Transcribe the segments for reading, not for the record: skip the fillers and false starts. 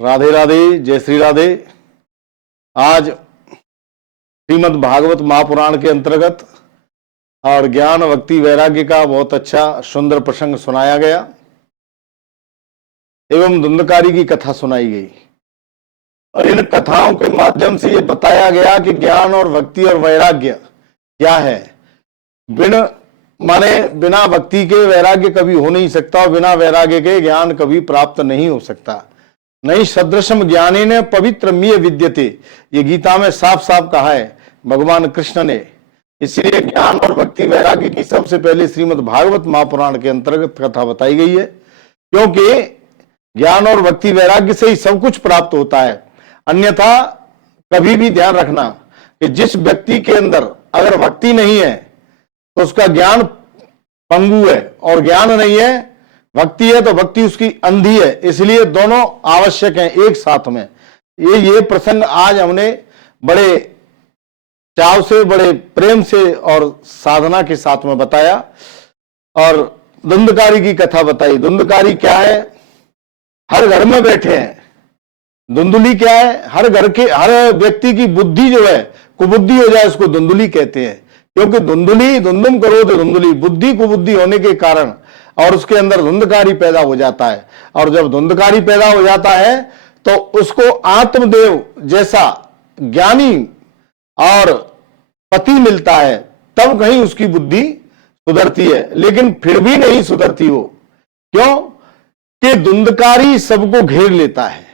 राधे राधे, जय श्री राधे। आज श्रीमद् भागवत महापुराण के अंतर्गत और ज्ञान भक्ति वैराग्य का बहुत अच्छा सुंदर प्रसंग सुनाया गया एवं धुंधकारी की कथा सुनाई गई और इन कथाओं के माध्यम से ये बताया गया कि ज्ञान और भक्ति और वैराग्य क्या है। बिना भक्ति के वैराग्य कभी हो नहीं सकता और बिना वैराग्य के ज्ञान कभी प्राप्त नहीं हो सकता। नहीं सदृशम ज्ञाने ने पवित्रमीय विद्यते, ये गीता में साफ साफ कहा है भगवान कृष्ण ने। इसलिए ज्ञान और भक्ति वैराग्य की सबसे पहले श्रीमद् भागवत महापुराण के अंतर्गत कथा बताई गई है, क्योंकि ज्ञान और भक्ति वैराग्य से ही सब कुछ प्राप्त होता है। अन्यथा कभी भी ध्यान रखना कि जिस व्यक्ति के अंदर अगर भक्ति नहीं है तो उसका ज्ञान पंगु है, और ज्ञान नहीं है भक्ति है तो भक्ति उसकी अंधी है। इसलिए दोनों आवश्यक हैं एक साथ में। ये प्रसंग आज हमने बड़े चाव से, बड़े प्रेम से और साधना के साथ में बताया और धुंधकारी की कथा बताई। धुंधकारी क्या है? हर घर में बैठे हैं। धुंधुली क्या है? हर घर के हर व्यक्ति की बुद्धि जो है कुबुद्धि हो जाए उसको धुंधुली कहते हैं, क्योंकि धुंधुली धुंधुम करो तो धुंधुली, बुद्धि कुबुद्धि होने के कारण और उसके अंदर धुंधकारी पैदा हो जाता है। और जब धुंधकारी पैदा हो जाता है तो उसको आत्मदेव जैसा ज्ञानी और पति मिलता है, तब कहीं उसकी बुद्धि सुधरती है, लेकिन फिर भी नहीं सुधरती वो। क्यों? कि धुंधकारी सबको घेर लेता है।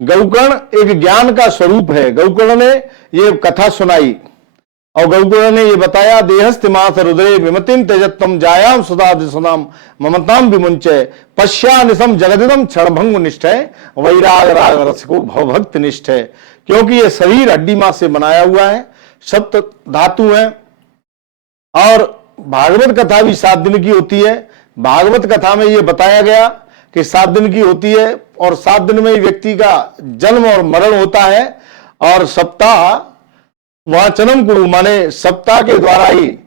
गौकर्ण एक ज्ञान का स्वरूप है। गौकर्ण ने ये कथा सुनाई और गौकर्ण ने ये बताया, देहस्तिमास हृदय विमतिम तेजत्तम जायाम सुदाम ममताम विमुंचय पश्यानिशम जगदिदम क्षणभंग निष्ठय वैराग राग रसिको भवभक्त निष्ठय। क्योंकि ये शरीर हड्डी मांस से बनाया हुआ है, सप्त धातु है। और भागवत कथा भी 7 दिन की होती है। भागवत कथा में ये बताया गया कि 7 दिन की होती है और 7 दिन में ही व्यक्ति का जन्म और मरण होता है। और सप्ताह वाचनम कुरु, माने सप्ताह के द्वारा ही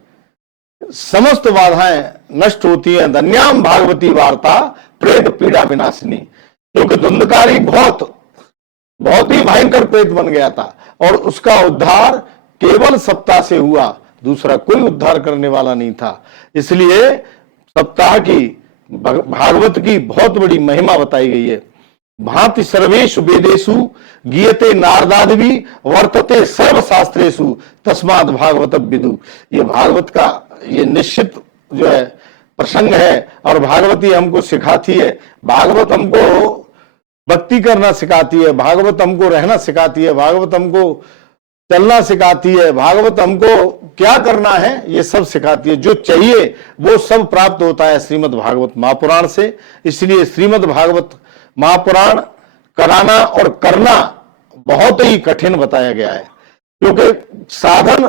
समस्त बाधाएं नष्ट होती हैं। धन्याम भागवती वार्ता प्रेत पीड़ा विनाशिनी। क्योंकि धुंधकारी बहुत ही भयंकर प्रेत बन गया था और उसका उद्धार केवल सप्ताह से हुआ, दूसरा कोई उद्धार करने वाला नहीं था। इसलिए सप्ताह की भागवत की बहुत बड़ी महिमा बताई गई है। भांति सर्वेषु वेदेषु गीयते नारदादि वर्तते सर्वशास्त्रेषु तस्माद् भागवत विदु। ये भागवत का ये निश्चित जो है प्रसंग है और भागवती हमको सिखाती है। भागवत हमको भक्ति करना सिखाती है, भागवत हमको रहना सिखाती है, भागवत हमको चलना सिखाती है, भागवत हमको क्या करना है ये सब सिखाती है। जो चाहिए वो सब प्राप्त होता है श्रीमद् भागवत महापुराण से। इसलिए श्रीमद् भागवत महापुराण कराना और करना बहुत ही कठिन बताया गया है, क्योंकि साधन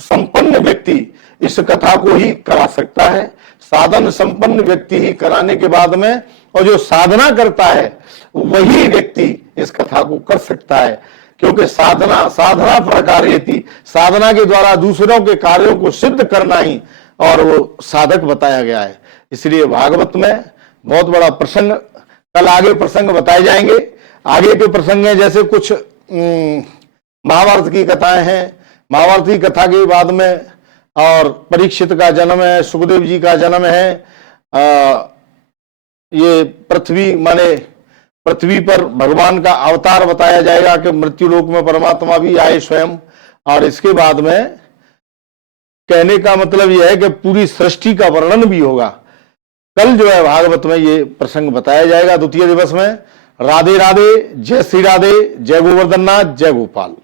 संपन्न व्यक्ति इस कथा को ही करा सकता है। साधन संपन्न व्यक्ति ही कराने के बाद में, और जो साधना करता है वही व्यक्ति इस कथा को कर सकता है। क्योंकि साधना प्रकार्य थी, साधना के द्वारा दूसरों के कार्यों को सिद्ध करना ही और वो साधक बताया गया है। इसलिए भागवत में बहुत बड़ा प्रसंग, कल आगे प्रसंग बताए जाएंगे। आगे के प्रसंग हैं जैसे कुछ महाभारत की कथाएं हैं। महाभारत की कथा के बाद में और परीक्षित का जन्म है, सुखदेव जी का जन्म है। ये पृथ्वी पर भगवान का अवतार बताया जाएगा कि मृत्यु लोक में परमात्मा भी आए स्वयं। और इसके बाद में कहने का मतलब यह है कि पूरी सृष्टि का वर्णन भी होगा। कल जो है भागवत में ये प्रसंग बताया जाएगा द्वितीय दिवस में। राधे राधे, जय श्री राधे, जय गोवर्धन नाथ, जय गोपाल।